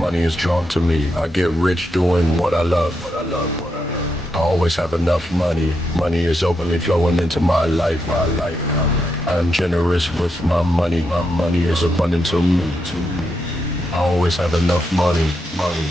Money is drawn to me. I get rich doing what I love. I always have enough money. Money is openly flowing into my life. I'm generous with my money. My money is abundant to me. I always have enough money. Money.